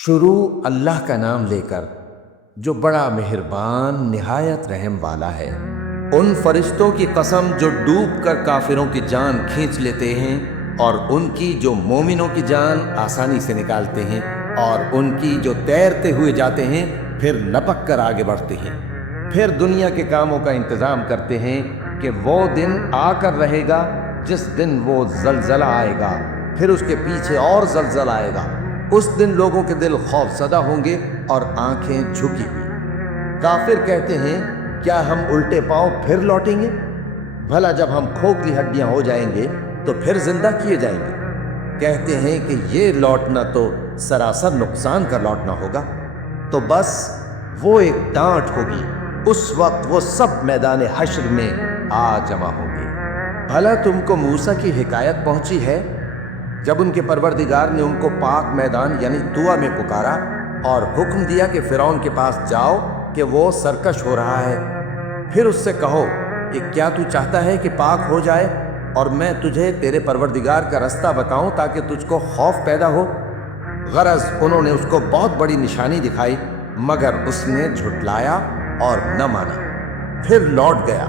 شروع اللہ کا نام لے کر جو بڑا مہربان نہایت رحم والا ہے۔ ان فرشتوں کی قسم جو ڈوب کر کافروں کی جان کھینچ لیتے ہیں اور ان کی جو مومنوں کی جان آسانی سے نکالتے ہیں، اور ان کی جو تیرتے ہوئے جاتے ہیں پھر لپک کر آگے بڑھتے ہیں، پھر دنیا کے کاموں کا انتظام کرتے ہیں کہ وہ دن آ کر رہے گا جس دن وہ زلزلہ آئے گا، پھر اس کے پیچھے اور زلزلہ آئے گا۔ اس دن لوگوں کے دل خوف زدہ ہوں گے اور آنکھیں جھکی ہوئی۔ کافر کہتے ہیں کیا ہم الٹے پاؤں پھر لوٹیں گے؟ بھلا جب ہم کھوکھلی ہڈیاں ہو جائیں گے تو پھر زندہ کیے جائیں گے؟ کہتے ہیں کہ یہ لوٹنا تو سراسر نقصان کا لوٹنا ہوگا۔ تو بس وہ ایک ڈانٹ ہوگی، اس وقت وہ سب میدان حشر میں آ جمع ہوں گے۔ بھلا تم کو موسیٰ کی حکایت پہنچی ہے جب ان کے پروردگار نے ان کو پاک میدان یعنی طویٰ میں پکارا اور حکم دیا کہ فرعون کے پاس جاؤ کہ وہ سرکش ہو رہا ہے، پھر اس سے کہو کہ کیا تو چاہتا ہے کہ پاک ہو جائے اور میں تجھے تیرے پروردگار کا رستہ بتاؤں تاکہ تجھ کو خوف پیدا ہو؟ غرض انہوں نے اس کو بہت بڑی نشانی دکھائی مگر اس نے جھٹلایا اور نہ مانا، پھر لوٹ گیا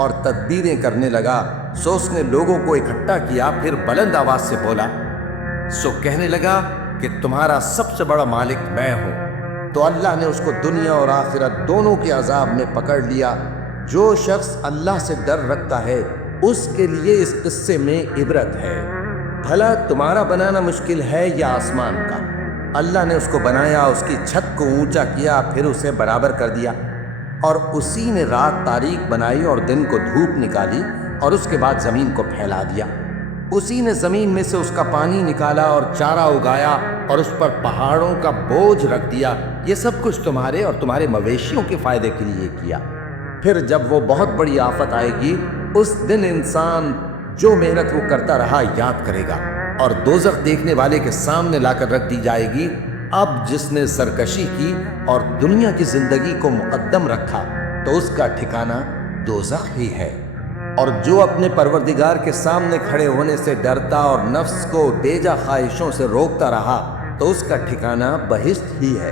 اور تدبیریں کرنے لگا۔ سو اس نے لوگوں کو اکٹھا کیا، پھر بلند آواز سے بولا، سو کہنے لگا کہ تمہارا سب سے بڑا مالک میں ہوں۔ تو اللہ نے اس کو دنیا اور آخرت دونوں کے عذاب میں پکڑ لیا۔ جو شخص اللہ سے ڈر رکھتا ہے اس کے لیے اس قصے میں عبرت ہے۔ بھلا تمہارا بنانا مشکل ہے یا آسمان کا؟ اللہ نے اس کو بنایا، اس کی چھت کو اونچا کیا، پھر اسے برابر کر دیا، اور اسی نے رات تاریک بنائی اور دن کو دھوپ نکالی، اور اس کے بعد زمین کو پھیلا دیا۔ اسی نے زمین میں سے اس کا پانی نکالا اور چارہ اگایا اور اس پر پہاڑوں کا بوجھ رکھ دیا۔ یہ سب کچھ تمہارے اور تمہارے مویشیوں کے فائدے کے لیے کیا۔ پھر جب وہ بہت بڑی آفت آئے گی اس دن انسان جو محنت وہ کرتا رہا یاد کرے گا، اور دوزخ دیکھنے والے کے سامنے لا کر رکھ دی جائے گی۔ اب جس نے سرکشی کی اور دنیا کی زندگی کو مقدم رکھا تو اس کا ٹھکانہ دوزخ ہی ہے، اور جو اپنے پروردگار کے سامنے کھڑے ہونے سے ڈرتا اور نفس کو بیجا خواہشوں سے روکتا رہا تو اس کا ٹھکانہ بہشت ہی ہے۔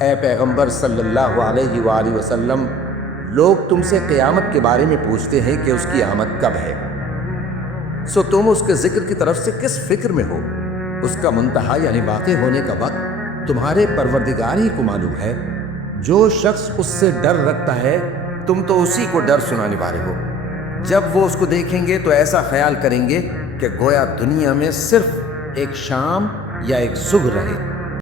اے پیغمبر صلی اللہ علیہ وآلہ وسلم، لوگ تم سے قیامت کے بارے میں پوچھتے ہیں کہ اس کی آمد کب ہے، سو تم اس کے ذکر کی طرف سے کس فکر میں ہو؟ اس کا منتہا یعنی واقع ہونے کا وقت تمہارے پروردگار ہی کو معلوم ہے۔ جو شخص اس سے ڈر رکھتا ہے تم تو اسی کو ڈر سنانے والے ہو۔ جب وہ اس کو دیکھیں گے تو ایسا خیال کریں گے کہ گویا دنیا میں صرف ایک شام یا ایک صبح رہے۔